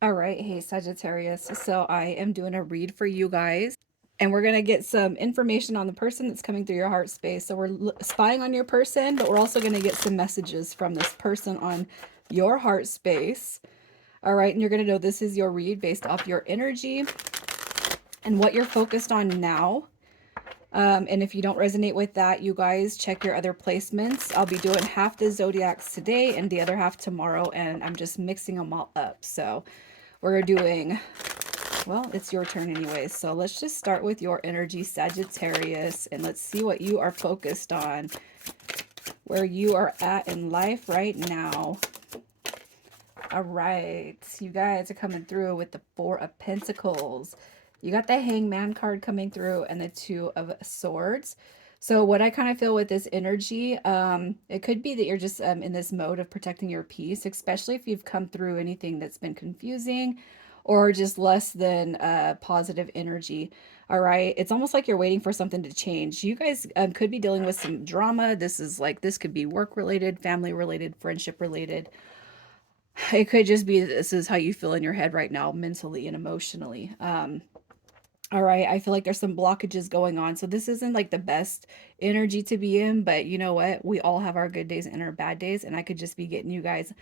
All right, hey Sagittarius. So I am doing a read for you guys, and we're gonna get some information on the person that's coming through your heart space. So we're spying on your person, but we're also gonna get some messages from this person on your heart space. All right, and you're gonna know this is your read based off your energy and what you're focused on now. And if you don't resonate with that, you guys check your other placements. I'll be doing half the zodiacs today and the other half tomorrow, and I'm just mixing them all up. So we're doing, well, it's your turn anyways. So let's just start with your energy, Sagittarius, and let's see what you are focused on, where you are at in life right now. All right, you guys are coming through with the Four of Pentacles. You got the Hangman card coming through and the Two of Swords. So what I kind of feel with this energy, it could be that you're just in this mode of protecting your peace, especially if you've come through anything that's been confusing or just less than positive energy. All right, it's almost like you're waiting for something to change. You guys could be dealing with some drama. This is like, this could be work related, family related, friendship related. It could just be that this is how you feel in your head right now, mentally and emotionally. All right, I feel like there's some blockages going on. So this isn't like the best energy to be in, but you know what? We all have our good days and our bad days, and I could just be getting you guys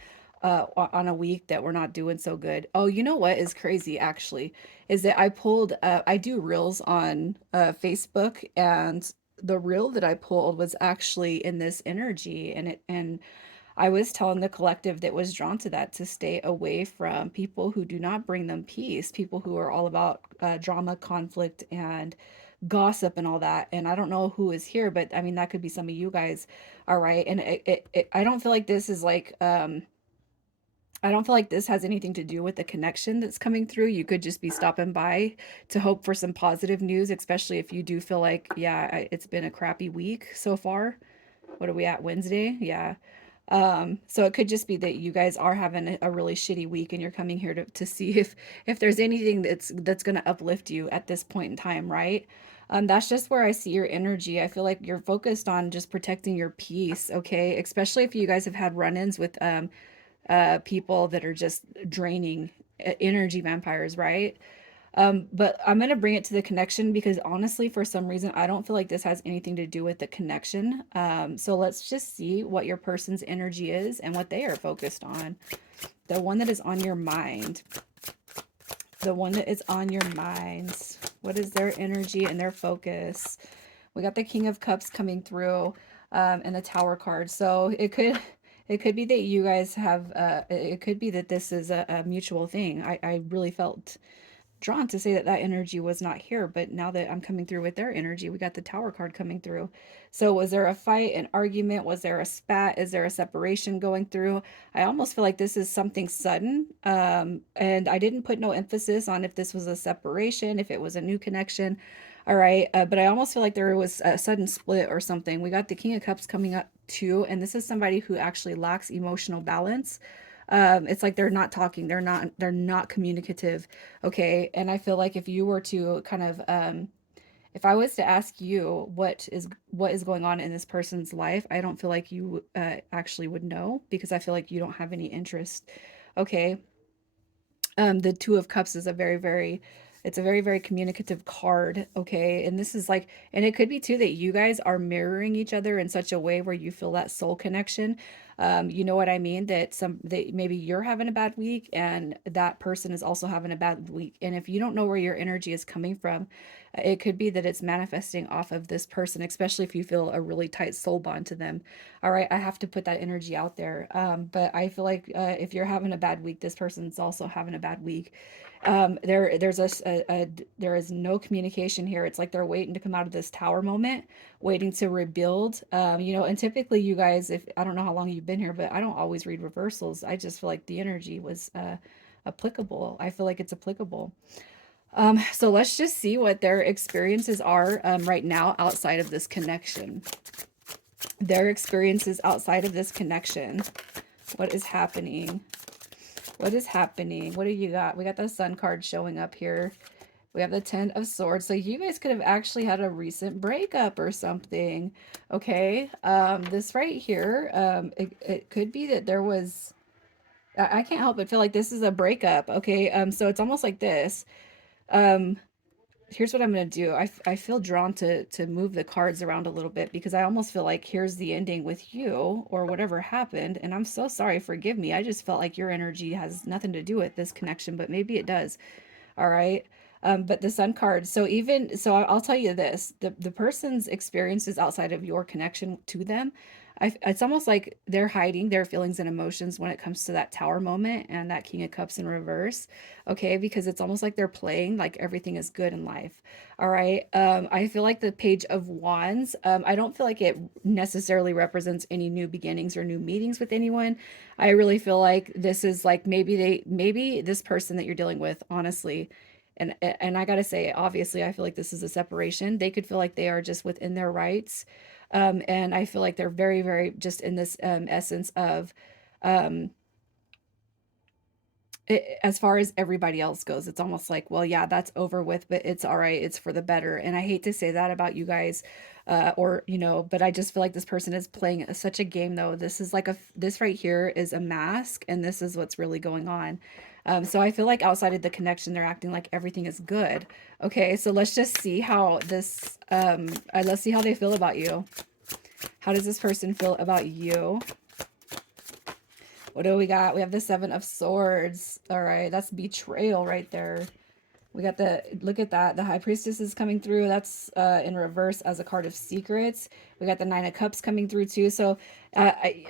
on a week that we're not doing so good. Oh, you know what is crazy actually is that I do reels on Facebook, and the reel that I pulled was actually in this energy, and I was telling the collective that was drawn to that to stay away from people who do not bring them peace, people who are all about drama, conflict, and gossip and all that. And I don't know who is here, but I mean, that could be some of you guys. All right. And I don't feel like this is like, I don't feel like this has anything to do with the connection that's coming through. You could just be stopping by to hope for some positive news, especially if you do feel like, yeah, it's been a crappy week so far. What are we at? Wednesday? Yeah. So it could just be that you guys are having a really shitty week and you're coming here to see if there's anything that's going to uplift you at this point in time, right? That's just where I see your energy. I feel like you're focused on just protecting your peace, okay? Especially if you guys have had run-ins with people that are just draining energy vampires, right? But I'm going to bring it to the connection because honestly, for some reason, I don't feel like this has anything to do with the connection. So let's just see what your person's energy is and what they are focused on. The one that is on your mind. The one that is on your minds. What is their energy and their focus? We got the King of Cups coming through, and the Tower card. So it could be that you guys have it could be that this is a mutual thing. I really felt drawn to say that that energy was not here, but now that I'm coming through with their energy, we got the Tower card coming through. So was there a fight, an argument? Was there a spat? Is there a separation going through? I almost feel like this is something sudden. And I didn't put no emphasis on if this was a separation, if it was a new connection. All right. But I almost feel like there was a sudden split or something. We got the King of Cups coming up too, and this is somebody who actually lacks emotional balance. It's like they're not talking, they're not communicative. Okay. And I feel like if you were to kind of if I was to ask you what is going on in this person's life, I don't feel like you actually would know because I feel like you don't have any interest. Okay. The Two of Cups is a it's a very communicative card. Okay. And this is like, and it could be too that you guys are mirroring each other in such a way where you feel that soul connection. You know what I mean? That maybe you're having a bad week and that person is also having a bad week. And if you don't know where your energy is coming from, it could be that it's manifesting off of this person, especially if you feel a really tight soul bond to them. All right, I have to put that energy out there. But I feel like if you're having a bad week, this person's also having a bad week. There is no communication here. It's like they're waiting to come out of this tower moment, waiting to rebuild. And typically you guys, if I don't know how long you've been here, but I don't always read reversals. I just feel like the energy was applicable. I feel like it's applicable. So let's just see what their experiences are right now outside of this connection. Their experiences outside of this connection. What is happening? What is happening? What do you got? We got the Sun card showing up here. We have the Ten of Swords. So you guys could have actually had a recent breakup or something. Okay. This right here, it could be that there was I can't help but feel like this is a breakup. Okay. So it's almost like this. Um, Here's what I'm going to do. I feel drawn to move the cards around a little bit because I almost feel like here's the ending with you or whatever happened. And I'm so sorry. Forgive me. I just felt like your energy has nothing to do with this connection, but maybe it does. All right. But the sun card. So even so, I'll tell you this: the person's experiences outside of your connection to them, it's almost like they're hiding their feelings and emotions when it comes to that Tower moment and that King of Cups in reverse. Okay, because it's almost like they're playing like everything is good in life. All right. I feel like the Page of Wands. I don't feel like it necessarily represents any new beginnings or new meetings with anyone. I really feel like this is like maybe this person that you're dealing with, honestly, and I gotta say, obviously, I feel like this is a separation. They could feel like they are just within their rights, and I feel like they're very, very just in this essence of um, as far as everybody else goes, it's almost like, well, yeah, that's over with, but it's all right. It's for the better. And I hate to say that about you guys, or, but I just feel like this person is playing such a game, though. This is like this right here is a mask, and this is what's really going on. So I feel like outside of the connection, they're acting like everything is good. Okay, so let's just see how let's see how they feel about you. How does this person feel about you? What do we got? We have the Seven of Swords. All right, that's betrayal right there. We got look at that. The High Priestess is coming through. That's in reverse as a card of secrets. We got the Nine of Cups coming through too. So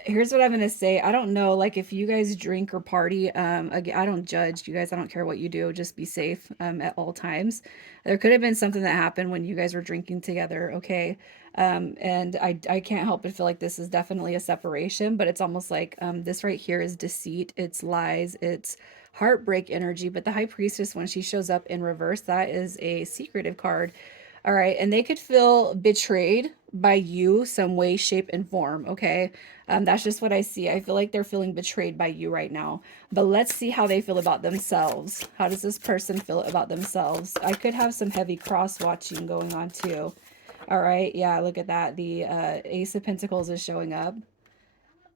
here's what I'm going to say. I don't know, like if you guys drink or party, again, I don't judge you guys. I don't care what you do. Just be safe at all times. There could have been something that happened when you guys were drinking together. Okay. And I can't help but feel like this is definitely a separation, but it's almost like this right here is deceit. It's lies. It's heartbreak energy. But the High Priestess, when she shows up in reverse, that is a secretive card. All right. And they could feel betrayed by you some way, shape, and form. Okay. That's just what I see. I feel like they're feeling betrayed by you right now. But let's see how they feel about themselves. How does this person feel about themselves? I could have some heavy cross watching going on too. All right. Yeah. Look at that. The Ace of Pentacles is showing up.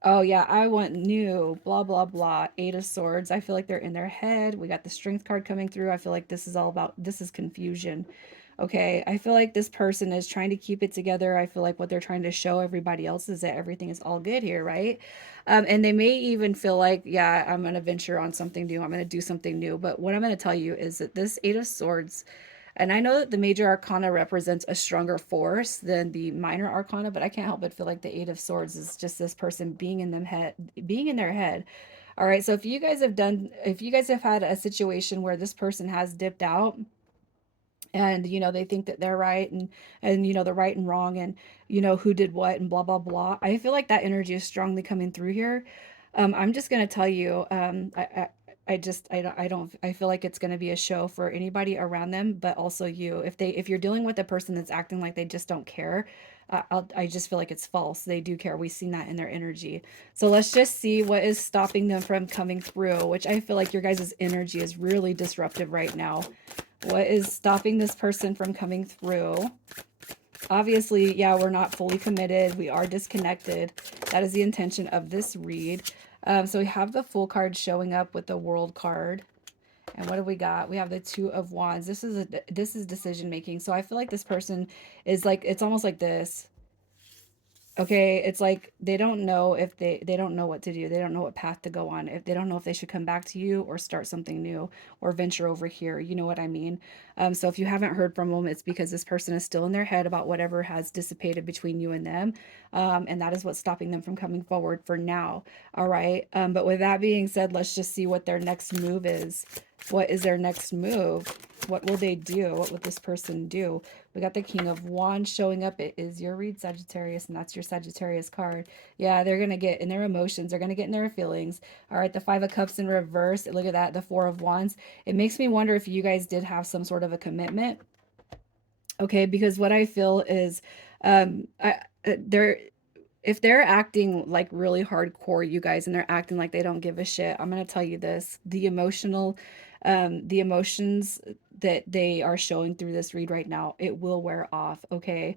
Oh yeah, I want new, blah, blah, blah. Eight of Swords. I feel like they're in their head. We got the Strength card coming through. I feel like this is all about, this is confusion. Okay, I feel like this person is trying to keep it together. I feel like what they're trying to show everybody else is that everything is all good here, right? And they may even feel like, yeah, I'm going to venture on something new. I'm going to do something new. But what I'm going to tell you is that this Eight of Swords, and I know that the major arcana represents a stronger force than the minor arcana, but I can't help but feel like the Eight of Swords is just this person being in their head. All right, so if you guys have had a situation where this person has dipped out, and they think that they're right, and they're right and wrong, and who did what and blah blah blah, I feel like that energy is strongly coming through here. I'm just going to tell you, I just I feel like it's going to be a show for anybody around them, but also you, if you're dealing with a person that's acting like they just don't care. I just feel like it's false. They do care. We've seen that in their energy. So let's just see what is stopping them from coming through, which I feel like your guys' energy is really disruptive right now. What is stopping this person from coming through? Obviously, yeah, we're not fully committed. We are disconnected. That is the intention of this read. So we have the Fool card showing up with the World card. And what do we got? We have the Two of Wands. This is decision making. So I feel like this person is like, it's almost like this. Okay, it's like they don't know if they don't know what to do. They don't know what path to go on. If they don't know if they should come back to you or start something new or venture over here. You know what I mean? So if you haven't heard from them, it's because this person is still in their head about whatever has dissipated between you and them. And that is what's stopping them from coming forward for now. All right. But with that being said, let's just see what their next move is. What is their next move? What will they do? What would this person do? We got the King of Wands showing up. It is your read, Sagittarius, and that's your Sagittarius card. Yeah, they're going to get in their emotions. They're going to get in their feelings. All right, the Five of Cups in reverse. Look at that, the Four of Wands. It makes me wonder if you guys did have some sort of a commitment. Okay, because what I feel is they're if they're acting like really hardcore, you guys, and they're acting like they don't give a shit, I'm gonna tell you this: the emotions that they are showing through this read right now, it will wear off. Okay,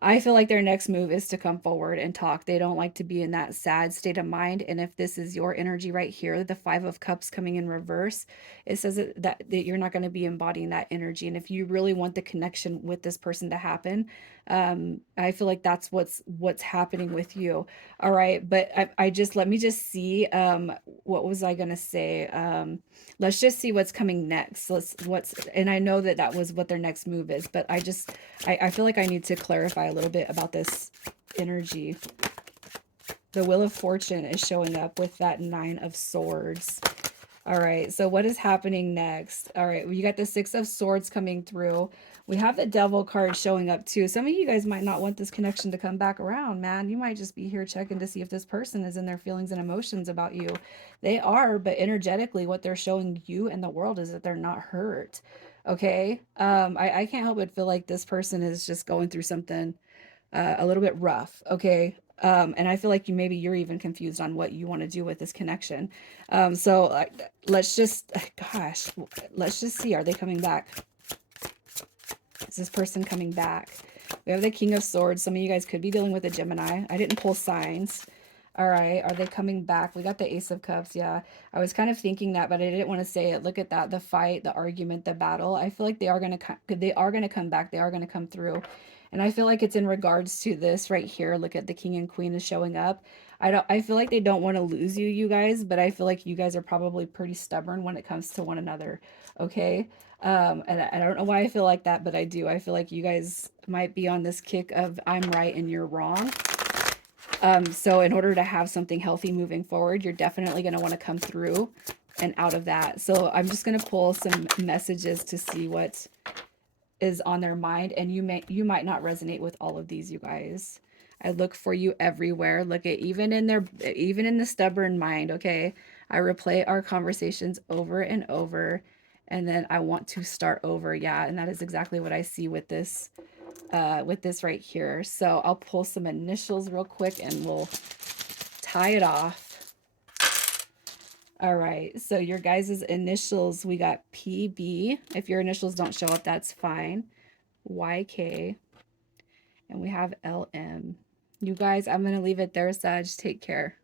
I feel like their next move is to come forward and talk. They don't like to be in that sad state of mind. And if this is your energy right here, the Five of Cups coming in reverse, it says that you're not going to be embodying that energy. And if you really want the connection with this person to happen, I feel like that's what's happening with you. All right, but I just let me just see. What was I going to say? Let's just see what's coming next. And I know that that was what their next move is, but I feel like I need to clarify a little bit about this energy. The Wheel of Fortune is showing up with that Nine of Swords. All right, so what is happening next? All right, you got the Six of Swords coming through. We have the Devil card showing up too. Some of you guys might not want this connection to come back around, man. You might just be here checking to see if this person is in their feelings and emotions about you. They are, but energetically, what they're showing you and the world is that they're not hurt. Okay, I can't help but feel like this person is just going through something a little bit rough. Okay. And I feel like maybe you're even confused on what you want to do with this connection. So let's just, gosh, let's just see. Are they coming back? Is this person coming back? We have the King of Swords. Some of you guys could be dealing with a Gemini. I didn't pull signs. All right. Are they coming back? We got the Ace of Cups. Yeah. I was kind of thinking that, but I didn't want to say it. Look at that. The fight, the argument, the battle. I feel like they are going to come back. They are going to come through. And I feel like it's in regards to this right here. Look at the King and Queen is showing up. I feel like they don't want to lose you guys, but I feel like you guys are probably pretty stubborn when it comes to one another. Okay. And I don't know why I feel like that, but I do. I feel like you guys might be on this kick of I'm right and you're wrong. So in order to have something healthy moving forward, you're definitely going to want to come through and out of that. So I'm just going to pull some messages to see what is on their mind, and you might not resonate with all of these, you guys. I look for you everywhere. Look at even in the stubborn mind, okay? I replay our conversations over and over, and then I want to start over. Yeah, and that is exactly what I see with this right here. So I'll pull some initials real quick and we'll tie it off. All right, so your guys' initials, we got PB. If your initials don't show up, that's fine. YK, and we have LM. You guys, I'm going to leave it there, Sag. Take care.